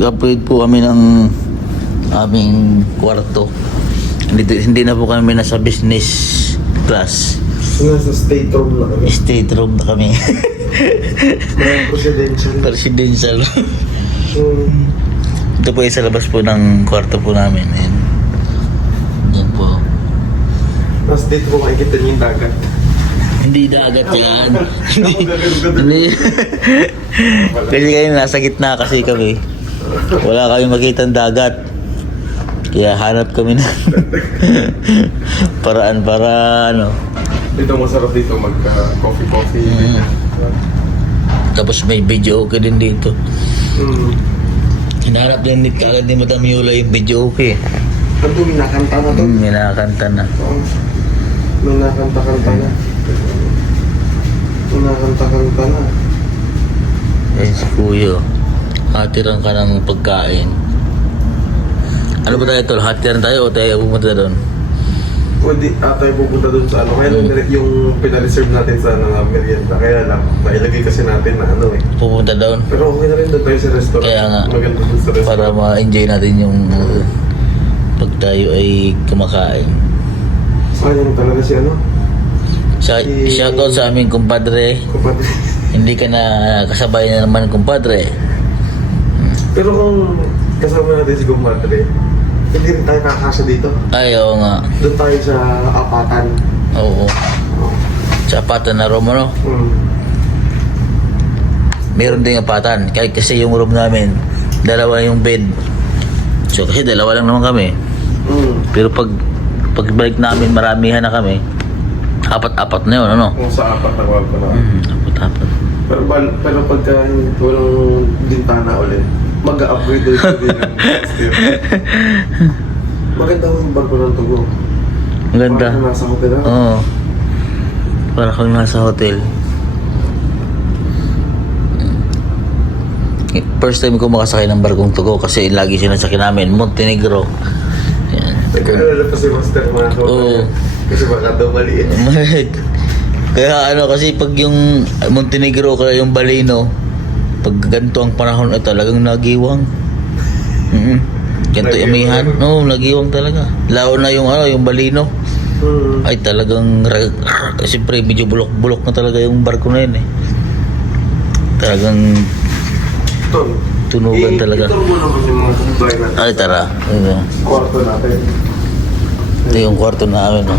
Nag-upgrade po kami ng aming kwarto. Hindi na po kami nasa business class. Nasa state room na kami. State room na kami. Presidential. Presidential. Ito po ay sa labas po ng kwarto po namin. Ayan. Yan po. Tapos dito po makikita niyo yung dagat. Hindi dagat yan. Hindi. Kasi kayo nasa gitna kasi kami. Wala kami makitang dagat. Kaya hanap kami ng paraan para ano. Dito masarap dito mag-coffee. Tapos may video okay din dito. Hinahanap din kagad ni Madam Yola yung video okay. Ano to, minakanta na to? Minakanta na. Minakanta-kanta na. Minakanta-kanta na. Ayun si Kuya. Hatiran ka ng pagkain. Ano ba tayo tol? Hatiran tayo o tayo pumunta doon? Pwede tayo pupunta doon sa ano. Kaya yung pinareserve natin sa merienda. Kaya lang, nailagay kasi natin na ano eh. Pupunta doon? Pero okay na rin doon tayo sa restaurant. Kaya nga. Maganda doon sa restaurant. Para ma-enjoy natin yung pag tayo ay kumakain. Sayang talaga si ano? Shoutout sa aming kumpadre. Kapatid. Hindi ka na kasabay na naman kumpadre. Pero kung kasama natin si Kumpadre, hindi rin tayo kakasya dito. Ay, oo nga. Doon tayo sa apatan. Oo. Sa apatan na room, ano? Meron ding apatan. Kahit kasi yung room namin, dalawa yung bed. So kasi dalawa lang naman kami. Pero pagbalik namin, maramihan na kami. Apat-apat na yun, ano? Kung sa apat na kwarto na. Apat-apat. Pero pagka walang bintana ulit, mag-upgrade ulit din ang steel. Maganda yung barko ng Tugo. Maganda. Parang nasa hotel na. Oo. Para kang nasa hotel. First time ko makasakay ng barkong Tugo kasi lagi sinasakay namin, Montenegro. Yan. Nagkalala pa si Master mga hotel. Oo. Kasi baka daw maliit. Kaya ano kasi pag yung Montenegro kaya yung Balino, pag ganito ang panahon ay talagang nagiwang. Ganito imihan, no, nagiwang talaga. Lalo na yung ano, yung Balino. Ay talagang siyempre medyo bulok-bulok na talaga yung barko na yun eh. Talagang tunugan talaga. Ito mo naman yung mga kumbay natin. Ay tara. Kwarto natin. Ito yung kwarto namin, no.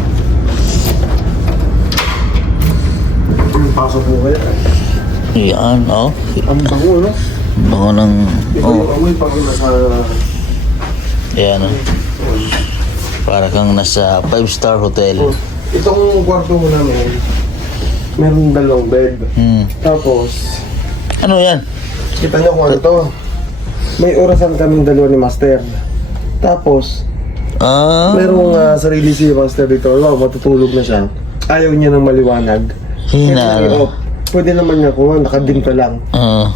Pasok po kaya. Yan, oh. Ang bango, no? Bango ng, Ito yung amoy pang nasa... yan, oh. Para kang nasa 5-star hotel. Itong kwarto mo namin, meron dalawang bed. Tapos, Ano yan? kita nyo kung ano to. May orasan kaming dalawa ni Master. Tapos, merong sarili si Master dito. Wow, matutulog na siya. Ayaw niya ng maliwanag. Pwede naman niya kung nakadim ka lang.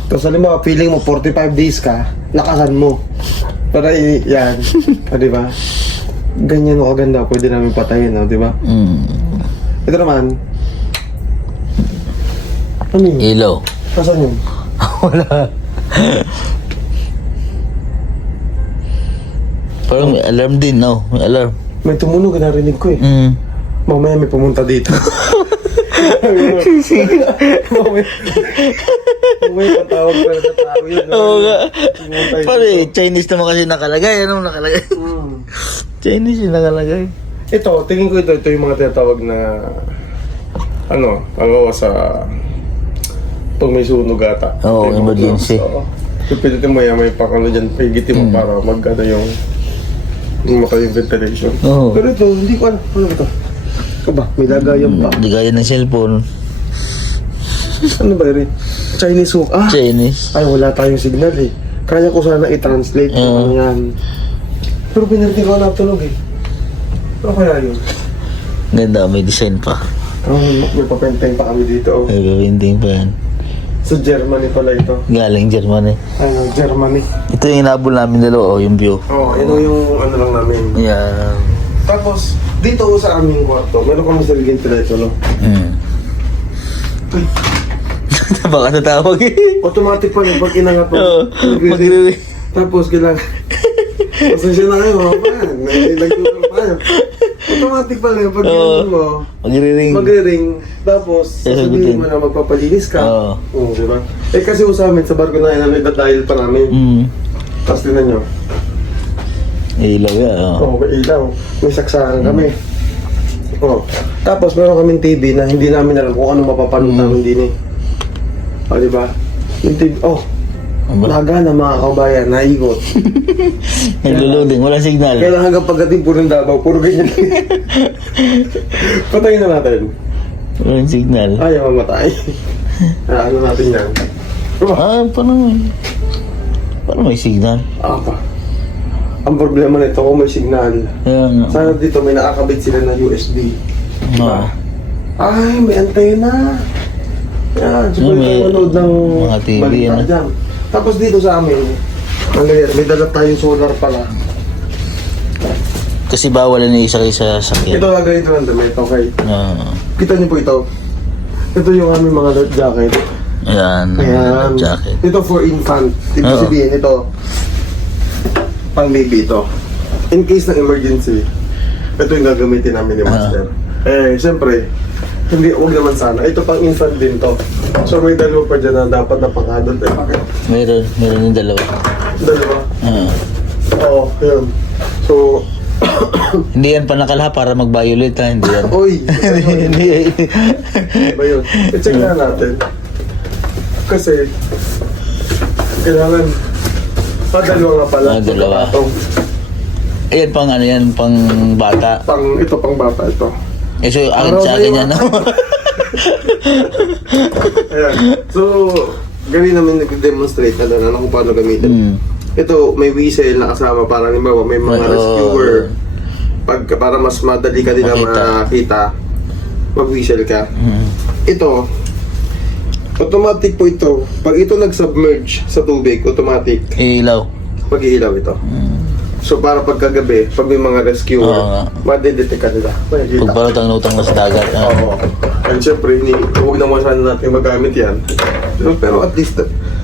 Tapos alam mo, feeling mo 45 days ka, lakasan mo. Para yan, di ba? Ganyan o kaganda, pwede namin patayin, di ba? Ito naman, ano yun? Ilaw. Kasan yun? Wala. Parang may alarm din, no? May alarm. May tumunog, narinig ko eh. Mamaya may pumunta dito. May patawag pa sa tao yun. Oo nga. Pare, Chinese naman kasi nakalagay. Ano nakalagay? Chinese yung nakalagay. Ito, tingin ko ito yung mga tinatawag na sa pag may sunog ata. Oo, emergency. Pipitin mo yan, may pakano dyan, pigitin mo para yung ventilation. Oo. Pero ito, hindi ko alam. Ano ito? Ito ba? May lagayan pa. Hindi gaya ng cellphone. Ano ba yun? Chinese hook. Chinese. Ay, wala tayong signal eh. Kaya ko sana i-translate kung ano yan. Pero pinariti ko na tunog eh. Ano kaya yun? Ganda, may design pa. May papenteng pa kami dito. May gawinding pa yan. Sa Germany pala ito. Galing Germany. Germany. Ito yung inabol namin dalawa, yung view. Ito yung ano lang namin. Yeah. Tapos, dito sa aming kwarto, meron kami sariling telepono. Uy, Baka natawag eh. automatic pa rin pag inangat mo. Oo. Tapos kailangan... Pasensya na kayo, mga pan. Nagtuturo tayo. Automatic pala yung pag mo. Magre-ring. Magre-ring. Tapos, sasabihin mo na magpapalinis ka. Oo, di ba? Eh kasi sa amin, sa barko na yun, dahil pa namin. Tapos tinan nyo. Ilaw yan, Oo, may ilaw. May saksakan kami. Oh. Tapos meron kaming TV na hindi namin alam kung ano mapapanood namin din eh. O, di ba? Yung TV, laga na mga kabayan, naigot. Naglo-loading, walang signal. Kailangan hanggang pagdating puro ng Davao, puro ganyan. Patayin na natin. Walang signal. Ayaw mamatay. Ano natin yan? Paano may signal? Pa. Ang problema nito kung may signal. Ayan. Sana dito may nakakabit sila na USB. Oo. Ay, may antena. Yan, so pwede may tayo manood ng mga TV, balita ano? dyan. Tapos dito sa amin, ano yan, may dala tayong solar pala. Kasi bawal na isakay sa sakyan. Ito lagay ito ng damit, okay? Oo. Kita niyo po ito. Ito yung aming mga jacket. Ayan. Ayan. Jacket. Ito for infant. Ibig Oo. sabihin, ito, pang baby ito. In case ng emergency, ito yung gagamitin namin ni Master. Siyempre, huwag naman sana. Ito pang infant din to. So may dalawa pa dyan na dapat na pang adult. Bakit? Meron yung dalawa. Dalawa? Oo. Oo, yun. So, Hindi yan panakala para mag-violate ha, hindi yan. Uy! Hindi. Ba yun? I-check na natin. Kasi, kailangan, dalawa nga pala. Dalawa. Ayan pang ano yan, pang bata. Ito pang bata ito. So akin sa akin yan. Ayan. So, ganun namin nag-demonstrate na kung paano gamitin. Ito, may whistle na kasama para halimbawa may mga rescuer. Para mas madali ka nila makita, mag-whistle ka. Ito, automatic po ito. Pag ito nag-submerge sa tubig, automatic. Ilaw. Mag-iilaw ito. So para pagkagabi, pag may mga rescuer, madedetect ka nila. Pag palutang-lutang na sa dagat. Oo. And syempre, huwag naman sana natin magamit yan. Pero at least,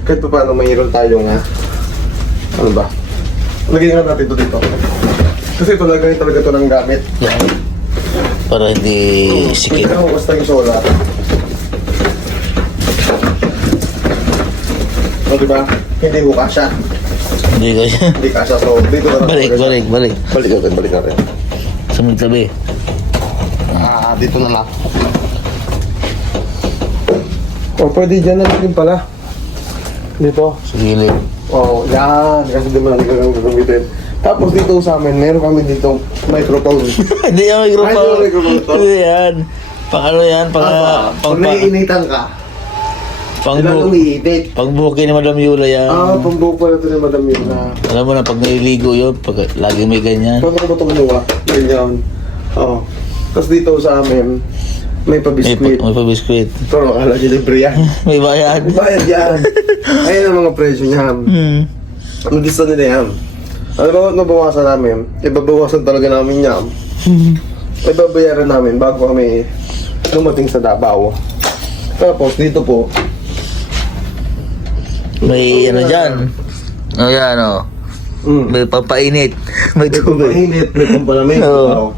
kahit pa paano mayroon tayong ano ba? Lagyan nga natin ito dito. Kasi ito lagay talaga ito ng gamit. Yan. Para hindi sikip. Ikaw, basta yung solar. O diba? Hindi mo kasya. Hindi ko siya. Hindi kasya. So, dito na lang. Balik. Balik natin. Sa may tabi. Dito na lang. O, pwede dyan na lang pala. Dito. Sa gilid. Oh, yan. Kasi di mo lang gagamitin. Tapos dito sa amin, meron kami dito microphone. Hindi yan Ay, microphone. ito microphone to. Hindi yan. Pang ano yan? Pag naiinitan ka, ilang umiinit. Pang buhok ni Madam Yula yan. Pambuhok pala ito ni Madam Yuna. Alam mo na, pag nililigo yun, pag lagi may ganyan. Paano ko ba ito kinuha? Ganyan. Oo. Tapos dito sa amin, may pabiskwit. May pa-biskuit. Pero akala nyo libre yan. May bayad. May bayad yan. Ayan ang mga presyo niyan. Ang gusto nila yan. Ano ba nabawasan namin? Ibabawasan talaga namin yan. Ibabayaran namin bago kami dumating sa Davao. Tapos dito po, May ano dyan. O yan o. May pampainit. May tubig. mainit, may pampalamig. Oo.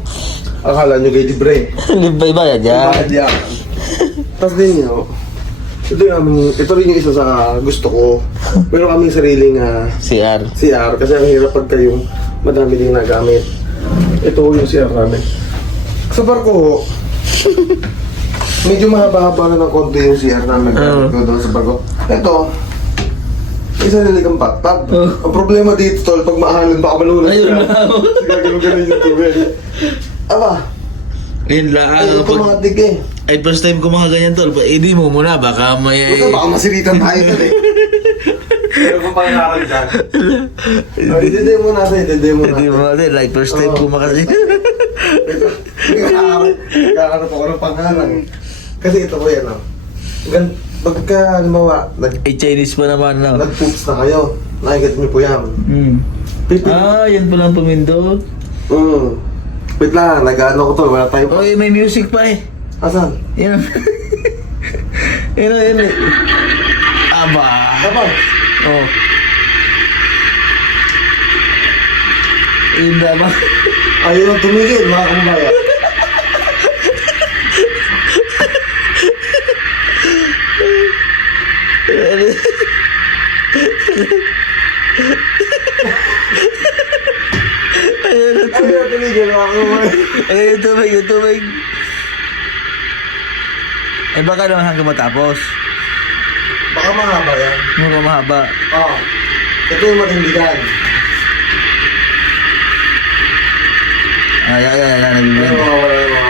Akala nyo kay libre. May bayad yan. Bayad yan. Tapos din nyo, ito rin yung isa sa gusto ko. Meron kaming sariling CR. CR kasi ang hirap pag kayong madami din nagamit. Ito yung CR namin. Sa barko, medyo mahaba-haba na ng konti yung CR namin ko doon sa barko. Ito, isa nilikang patpad. Ang problema dito, tol, pag mahalin baka malulat ka. Ayun na. Kasi gagawin yung tubig. Aba, Yun lang. ay automatic eh. Ay, first time ko mga ganyan tol. Hindi mo muna. Baka may... Ito, baka masiritan tayo tol eh. Pero kung pangaral dyan. Hindi mo natin, hindi mo Hindi mo natin. Like, first time ko makasi. Nagkakaroon po ako ng pangalan. Kasi ito po yan, pagka, halimbawa, Chinese pa naman, no? nag-poops na kayo, nakikita niyo po yan. Yan pala ang pumindot. Wait lang, nag-ano ko to, wala tayo. Oy, may music pa eh. Asan? Yan. Yan. Aba. Dapat. Oh. Yun na ba? Ayaw na tumigil, mga kababayan. Ayaw na tumigil, mga kababayan. Ayun, tubig, yung tubig. Eh baka naman hanggang matapos. Baka mahaba yan. Mura mahaba. Oo. Ito yung matindigan. Ay, Ay, nabibigyan. mawawala.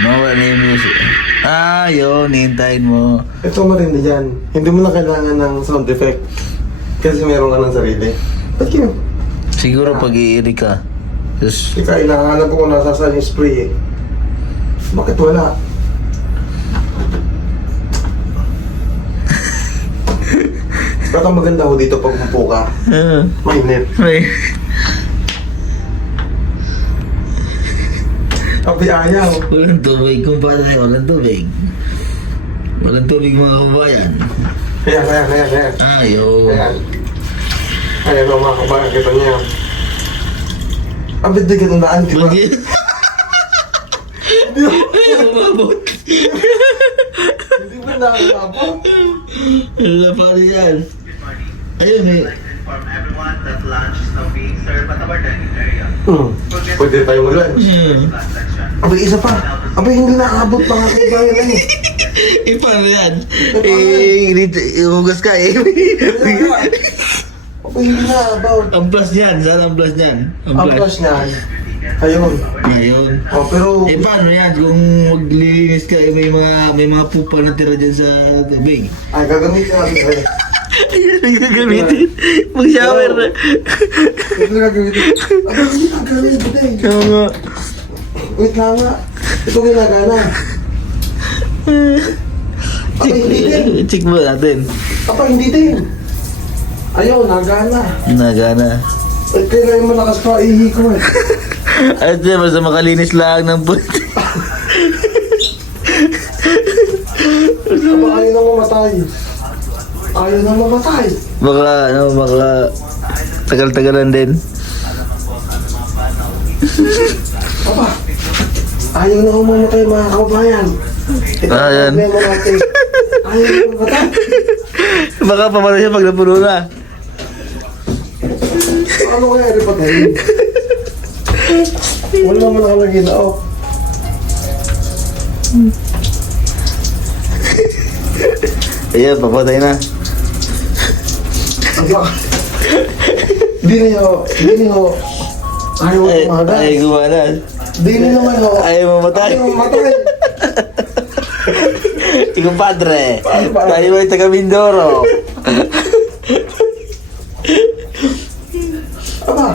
Mawala na yung music. Yun, hintayin mo. Ito matindi dyan. Hindi mo na kailangan ng sound effect. Kasi meron ka ng sarili. Ba't yun? Siguro pag-iiri ka. Just, Ika, inahanap ko kung nasasaan yung spray eh. Bakit wala? Ba't ang maganda ho dito pag umupo ka? Mainit. may... Abi ayaw. Walang tubig, kumpara walang tubig. Walang tubig mga kabayan. Ayan. Ayun. Ayan o mga kabayan, kita niya. Abi, di ganunaan, di ba? Lagi. Ayaw umabot. Hindi ba nakakabot? Wala pa rin yan. Ayun eh. Inform everyone that lunch is now being served at our dining area. Pwede tayo mag-lunch. Last section. Abi, isa pa. Abi, hindi nakakabot mga kabayan na eh. Eh, paano yan? Hugas ka eh. Abi, hindi nakakabot. Ang plus niyan, saan ang plus niyan? Ang plus niya, ayun. Ayun. Oh, pero, Eh, paano yan? Kung maglilinis ka, eh, may mga pupa na tira dyan sa tubig. ay, gagamitin natin eh. Ayun ang gagamitin. Mag-shower na. Ito na gagamitin. Abi, hindi na gagamitin. Oo nga. Wait lang nga. Ito ginagana. Abi, hindi din. Check mo natin. Apa, hindi din. Ayaw, nagana. Nagana. Eh, kailangan malakas pa ihi ko eh. Ay, basta makalinis lang ng puti. Aba, ayaw na mamatay. Ayaw na mamatay. Baka tagal-tagalan din. Aba, ayaw na mamatay mga kababayan. Ito ang Ayan. problema natin. Ayaw na mamatay. Baka paano siya pag napuno na. Ano kaya repatayin? Wala naman nakalagay na off. Ayan, papatay na. Aba, di niyo. Ayaw Ay, mamatay. ay gumana. Di niyo naman ho. Ayaw mamatay. Ayaw mamatay. Ikaw padre. Paano? Tayo ay taga Mindoro. Aba,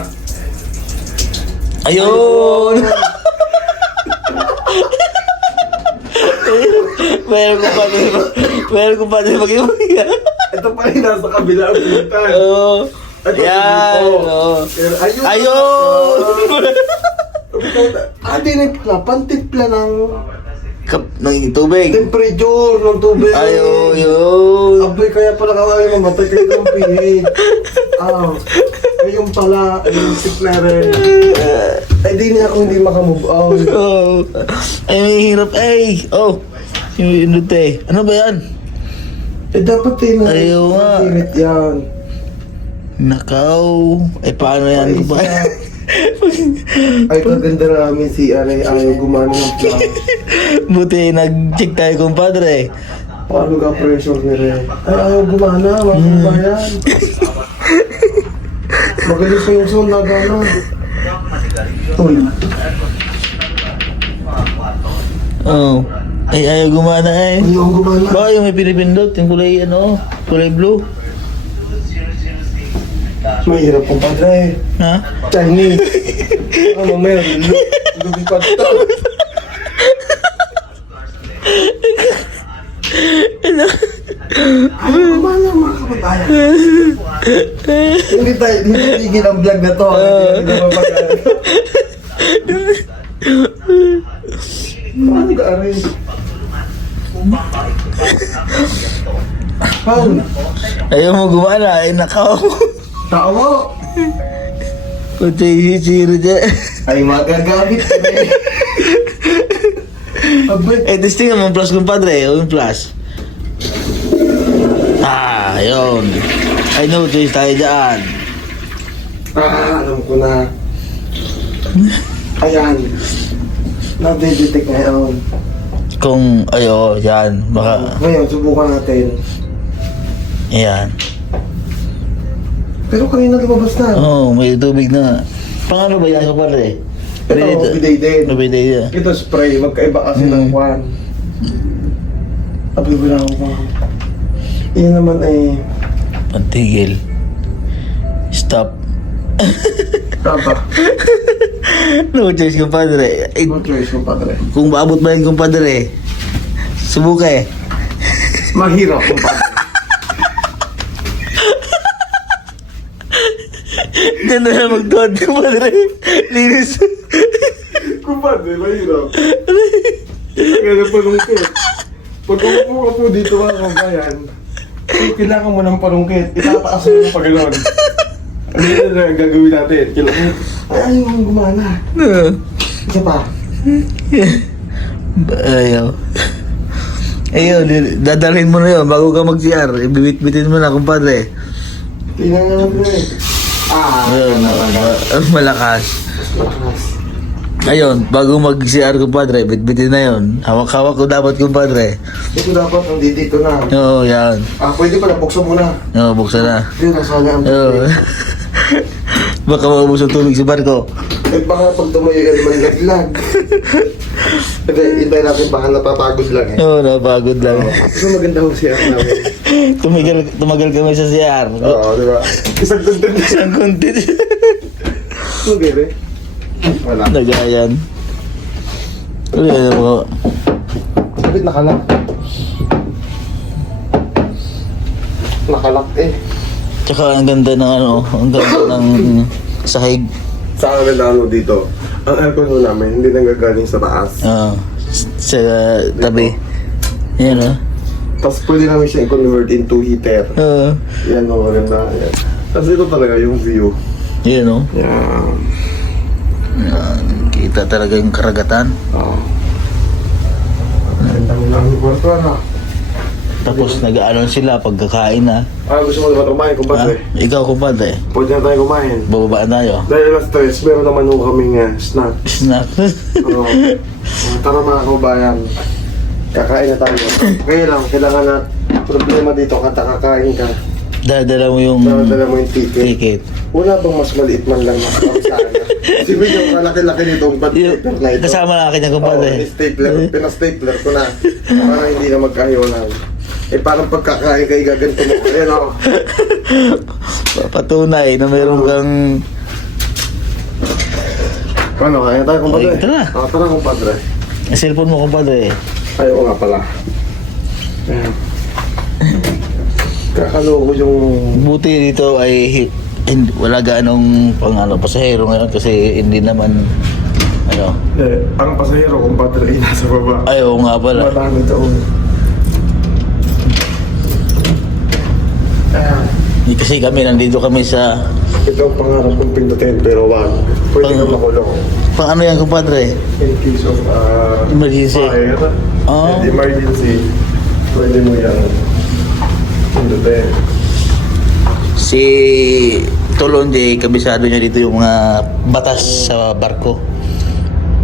Ayun! Meron ko pa din mag-ibig. ito pa rin nasa kabila ang pintan. Oo. Ito, Yan. dito. Oo. Pero ayun. Ayun! Ate na pala, pantimpla ng Ng tubig. temperature ng tubig. Ayun. Abay, kaya pala kawali mamatay kayo ng pH. Ayun pala, ayun tipla rin. Ay, di niya ako hindi makamove on. Oh. Ay, may hirap. Ay! Oh! Yung te. Ano ba yan? Eh, dapat din. Ayaw nga. Init yan. Nakaw. Ay, paano yan? Ay, Ba? Ay, kaganda namin si Aray. Ayaw gumana ng plan. Buti nag-check tayo kumpadre. Paano ka pressure ni Re? Ay, ayaw gumana. Mga bayan. Magaling pa yung sound na gano'n. Uy. Oh. Ay, ayaw gumana eh. Ayaw gumana. Baka yung may pinipindot, yung kulay kulay blue. Mahirap kong padre. Ha? Chinese. Ano mamaya, lumipad ito. Ayaw gumana mga kababayan. Hindi tigil ang vlog na to. Hindi na mapag- Paano ka aray? Paano? Ayaw mo gumana, ay nakaw. Tao mo! Pati sisiro dyan. Ay, magagamit ka na eh. Abay. Eh, testingan mo yung plus, kumpadre. O yung plus. Ah, yun. Ay, no choice tayo dyan. Alam ko na. Ayan. Na-detect ngayon. Kung, ayo, yan. Baka, Ngayon, subukan natin. yan. Pero kanina lumabas na. Oo, may tubig na. Pangano ba yan, kumpadre? Ito, bidet din. Bidet yan. Ito spray, magkaiba kasi ng kwan. Abi, wala ako pa. Yan naman ay... Pantigil. Stop. Taba. No choice, kumpadre. Eh, No choice mo, padre. kung maabot ba yun, kumpadre? Subuka eh. Mahirap mo, padre. Ganda na magtuwad, kumpadre. Linis. Kumpadre, mahirap. Kaya palungkit. Pag umupo ka po dito mga kabayan, kailangan mo ng palungkit. Itataas mo ng pagano'n. Ano yun na gagawin natin? Kailangan... Ay, ayaw mong gumana. Isa pa. Ayaw. Ayaw, dadalhin mo na yun bago ka mag-CR. Ibibit-bitin mo na, kumpadre. Tingnan nga natin eh. Ayun, malakas. Lakas. Ayun, bago mag-CR, kumpadre, bit-bitin na yun. Hawak-hawak ko dapat, kumpadre. Ito dapat ang dito na. Oo, yan. Pwede pala, buksan mo na. Oo, buksan na. Hindi, nasala ang Oo. Baka maubos ang tubig sa barko. Eh, baka pag tumayo yan, malaglag. Hindi, hintay natin, baka napapagod lang eh. Oo, napagod lang. Kasi maganda ho siya namin. Tumagal kami sa CR. Oo, di ba? Isang content na siya. Isang content. Ano, bebe? Wala. Nagayan. Ano yan mo? Sabit nakalak. Nakalak eh. Tsaka ang ganda ng ano, ang ganda ng sahig. Sa amin na ano dito, ang aircon ho namin, hindi nanggagaling sa taas. Sa tabi. Yan o. Tapos pwede namin siya i-convert into heater. Yan o, maganda. Yan. Tapos ito talaga yung view. Yan o. Yan. Yan. Kita talaga yung karagatan. Oo. Ganda mo lang yung kwarto, ano? Tapos nag-ano sila pagkakain na. Gusto mo naman kumain, kumpadre? Ikaw, kumpadre. Pwede na tayo kumain. Bababaan tayo. Dahil alas 3, meron naman ho kaming snack. Snack. Oo. Tara mga kabayan. Kakain na tayo. Kaya lang, kailangan na problema dito, kakain ka. Dadala mo yung Dala mo yung ticket. ticket. Wala bang mas maliit man lang mas sana? Sibig yung kalaki-laki nitong bad paper na ito. Kasama na akin yung Oo, kumpadre. stapler. Pinastapler ko na. Para hindi na magkahiwanan. Eh parang pagkakain kayo gaganto mo. Ayan o. Patunay na mayroon kang... Paano? Kaya tayo kumpadre? Ay, tara. Tara kumpadre. Ang cellphone mo, kumpadre. Ayaw nga pala. Ayan. Kakaloko yung... Buti dito ay wala gaanong pasahero ngayon kasi hindi naman ano. ang pasahero kumpadre ay nasa baba. Ayaw nga pala. Madami taon. Ayan. Kasi kami nandito kami sa Ito ang pangarap kong pindutin pero wag. Pwede kang makulong. pang ano yan, kumpadre? In case of Emergency. fire. Oh. And emergency. Pwede mo yan pindutin. Si Tolon J, kabisado niya dito yung mga batas sa barko.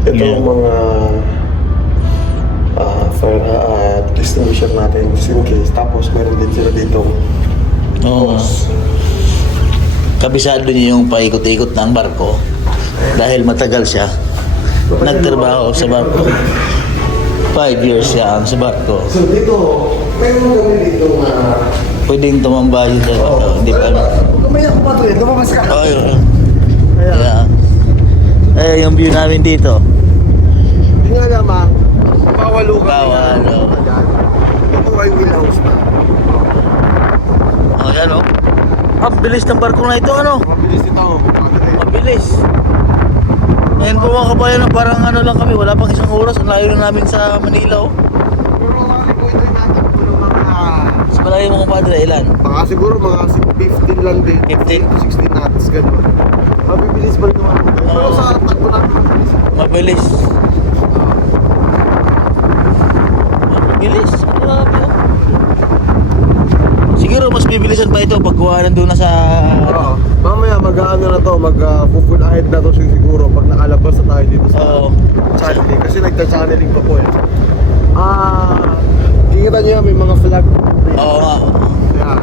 Ito Yeah. ang mga fire extinguisher natin just in case. Tapos meron din sila dito. Oo. Kabisado niya yung paikot-ikot ng barko dahil matagal siya. Nagtrabaho sa barko. 5 years siya ang sa barko. So dito, meron kami dito na... Pwedeng tumambay sa barko. Hindi pa ano. Kumaya ko pa ito eh, lumabas ka. Oh, yun. Yeah. Eh, yung view namin dito. Hindi nga naman, bawalo ka. Bawal, oh. Ito ay wheelhouse na. Oh, yan oh. Ang bilis ng barko na ito, ano? Mabilis ito. Mabilis. Ngayon po mga kabayan, parang ano lang kami, wala pang isang oras. Ang layo na namin sa Manila, oh. Pero kami po ito natakbo ng mga... Sa malayo mga padre, ilan? Baka siguro mga 15 lang din. 15? 16 knots, gano'n. Mabibilis pa rin naman. Pero sa takbo namin mabilis. Mabilis. Mabilis? Ano lang ito? Siguro mas bibilisan pa ito pag kuhanan doon na sa... Oo. Mamaya mag-ano na to, mag-full ahead na to siguro pag nakalabas na tayo dito sa Oo. channeling. Kasi nagta-channeling pa po eh. Kikita nyo yan, may mga flag. Oo nga. Yan.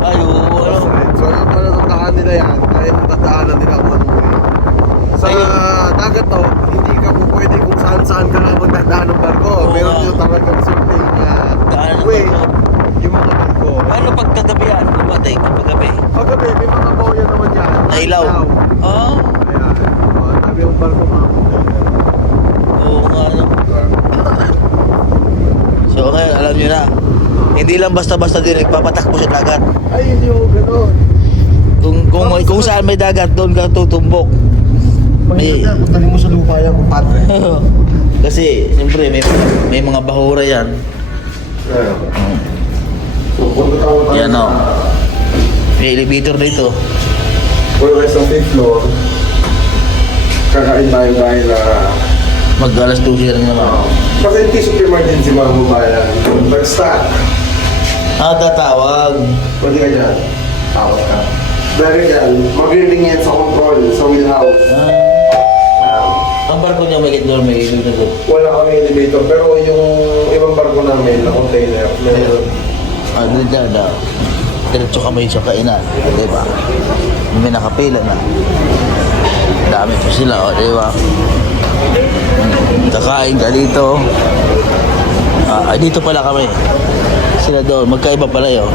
Ay, oo. Ano? So yung pala ng daan nila yan, kaya yung dadaanan nila one way. Sa dagat to, hindi ka po pwede kung saan-saan ka na magdadaan ng barko. Oo Meron nga. yung talagang simple Daan ng way, barko. yung mga barko. Ano pag kagabi yan? Kapatay, kapag gabi. Paggabi, may mga boya naman yan. Nailaw. Oo. Ayan. Tabi yung barko mga Oo nga. Ano. So ngayon, alam nyo na. Hindi lang basta-basta din nagpapatakbo sa dagat. Ay, hindi mo gano'n. Kung saan may dagat, doon ka tutumbok. May... Mahirap yan, kung dali mo sa lupa yan, kumpadre. Kasi, siyempre, may mga bahura yan. So, kung tayo Yan o. May elevator dito. We're sa 5th floor. Kakain tayo dahil Mag-alas 12 rin naman. kasi in case of emergency mga babayan, nag-stack. Tatawag. Pwede ka dyan. Tawag ka. Dahil yan, mag-ring yan sa control, sa wheelhouse. Ang barko niya may door, may elevator. Wala kami elevator, pero yung ibang barko namin na container, meron. Doon dyan daw. Diretso kami sa kainan. Diba? May nakapila na. Dami po sila, diba? Kakain ka dito. Dito pala kami. Sila doon. Magkaiba pala yun.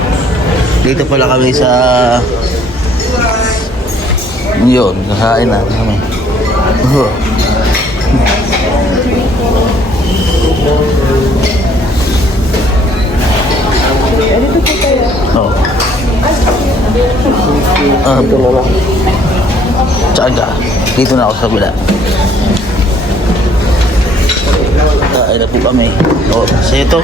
Dito pala kami sa... Yun, kakain na kami. Oh. Dito na lang. Saan ka? Dito na ako sa kabila. Kain na po kami. Oh, seto.